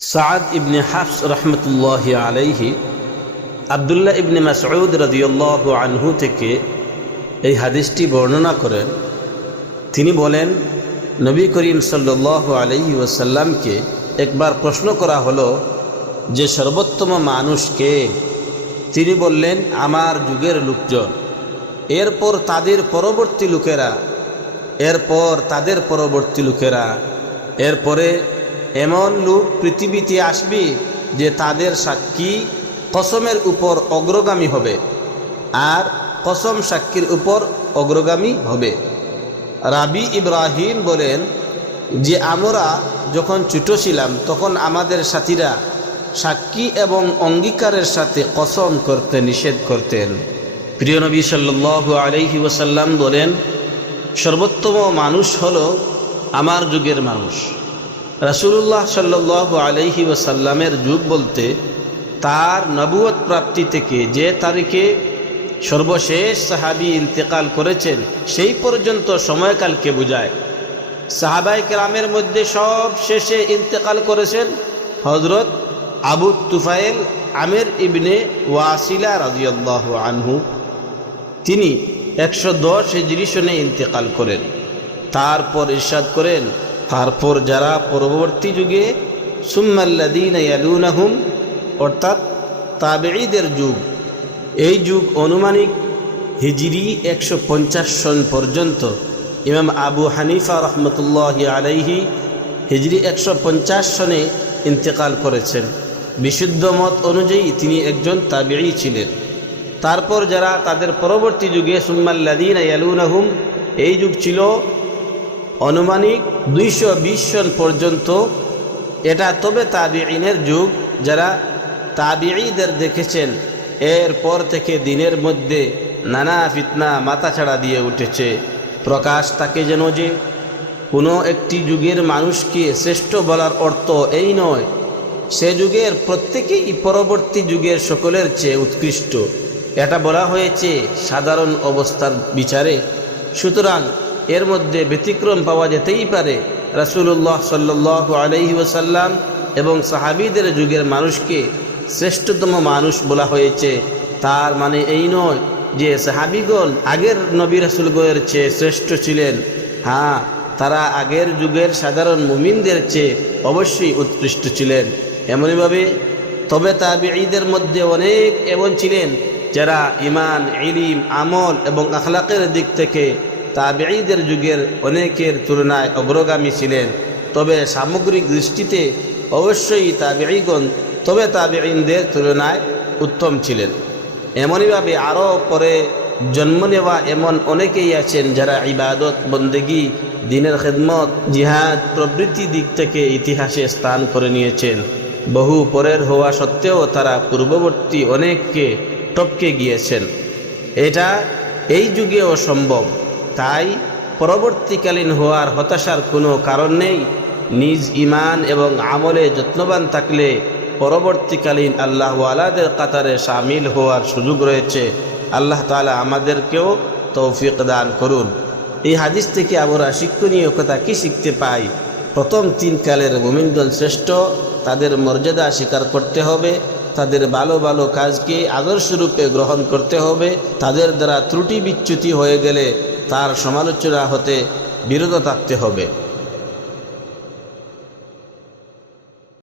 সাদ ইবনে হাফস রহমতুল্লাহ আলাইহি আবদুল্লাহ ইবনে মাসউদ রদিয়াল্লাহ আনহু থেকে এই হাদিসটি বর্ণনা করেন। তিনি বলেন, নবী করিম সাল্লাহ আলহি ওসাল্লামকে একবার প্রশ্ন করা হলো যে সর্বোত্তম মানুষকে তিনি বললেন, আমার যুগের লোকজন। এরপর তাদের পরবর্তী লোকেরা, এরপর তাদের পরবর্তী লোকেরা, এরপরে এমন লোক পৃথিবীতে আসবে যে তাদের সাক্ষী কসমের উপর অগ্রগামী হবে আর কসম সাক্ষীর উপর অগ্রগামী হবে। রাবি ইব্রাহিম বলেন, যে আমরা যখন ছোটো ছিলাম, তখন আমাদের সাথীরা সাক্ষী এবং অঙ্গীকারের সাথে কসম করতে নিষেধ করতেন। প্রিয় নবী সাল্লু আলহি ওসাল্লাম বলেন, সর্বোত্তম মানুষ হল আমার যুগের মানুষ। রাসুলুল্লাহ সাল্লাহ আলহি ওসাল্লামের যুগ বলতে তার নবুয়ত প্রাপ্তি থেকে যে তারিখে সর্বশেষ সাহাবি ইন্তেকাল করেছেন, সেই পর্যন্ত সময়কালকে বোঝায়। সাহাবাই কেরামের মধ্যে সব শেষে ইন্তেকাল করেছেন হজরত আবু তুফাইল আমের ইবনে ওয়াসিলা রাজিয়াল্লাহ আনহু। তিনি একশো দশ হিজরি সনে ইন্তেকাল করেন। তারপর ইরশাদ করেন তারপর যারা পরবর্তী যুগে সুম্মাল্লাদিন ইয়ালুনাহুম, অর্থাৎ তাবেঈদের যুগ, এই যুগ অনুমানিক হিজরি একশো পঞ্চাশ সন পর্যন্ত। ইমাম আবু হানিফা রহমতুল্লাহ আলাইহি হিজরি একশো পঞ্চাশ সনে ইন্তেকাল করেছেন। বিশুদ্ধ মত অনুযায়ী তিনি একজন তাবেঈ ছিলেন। তারপর যারা তাদের পরবর্তী যুগে সুম্মাল্লাদিন ইয়ালুনাহুম, এই যুগ ছিল অনুমানিক দুইশো বিশ সন পর্যন্ত। এটা তবে তাবিঈনের যুগ, যারা তাবিঈদের দেখেছেন। এরপর থেকে দিনের মধ্যে নানা ফিতনা মাথাছাড়া দিয়ে উঠেছে। প্রকাশ তাকে যেন যে কোনো একটি যুগের মানুষকে শ্রেষ্ঠ বলার অর্থ এই নয়, সে যুগের প্রত্যেকেই পরবর্তী যুগের সকলের চেয়ে উৎকৃষ্ট। এটা বলা হয়েছে সাধারণ অবস্থার বিচারে। সুতরাং এর মধ্যে ব্যতিক্রম পাওয়া যেতেই পারে। রাসুল্লাহ সাল্লাহ আলহি ওসাল্লাম এবং সাহাবিদের যুগের মানুষকে শ্রেষ্ঠতম মানুষ বলা হয়েছে। তার মানে এই নয় যে সাহাবিগণ আগের নবী রাসুলগণের চেয়ে শ্রেষ্ঠ ছিলেন। হ্যাঁ তারা আগের যুগের সাধারণ মুমিনদের চেয়ে অবশ্যই উৎকৃষ্ট ছিলেন। এমনইভাবে তবে তাবিঈদের মধ্যে অনেক এমন ছিলেন যারা ইমান ইলিম, আমল এবং আখলাকের দিক থেকে তাবেঈদের যুগের অনেকের তুলনায় অগ্রগামী ছিলেন। তবে সামগ্রিক দৃষ্টিতে অবশ্যই তাবেঈগণ, তবে তাবেঈনদের তুলনায় উত্তম ছিলেন। এমনইভাবে আরও পরে জন্ম নেওয়া এমন অনেকেই আছেন যারা ইবাদত, বন্দেগি, দিনের খেদমত, জিহাদ প্রভৃতি দিক থেকে ইতিহাসে স্থান করে নিয়েছেন। বহু পরের হওয়া সত্ত্বেও তারা পূর্ববর্তী অনেককে টপকে গিয়েছেন। এটা এই যুগে অসম্ভব তাই পরবর্তীকালীন হওয়ার হতাশার কোনো কারণ নেই। নিজ ইমান এবং আমলে যত্নবান থাকলে পরবর্তীকালীন আল্লাহ আল্লাহওয়ালাদের কাতারে সামিল হওয়ার সুযোগ রয়েছে। আল্লাহ তালা আমাদেরকেও তৌফিক দান করুন। এই হাদিস থেকে আমরা শিক্ষণীয় কথা কী শিখতে পাই? প্রথম তিন কালের মোমিনগণ শ্রেষ্ঠ, তাদের মর্যাদা স্বীকার করতে হবে, তাদের ভালো ভালো কাজকে আদর্শরূপে গ্রহণ করতে হবে, তাদের দ্বারা ত্রুটি বিচ্যুতি হয়ে গেলে তার সমালোচনা হতে বিরত থাকতে হবে।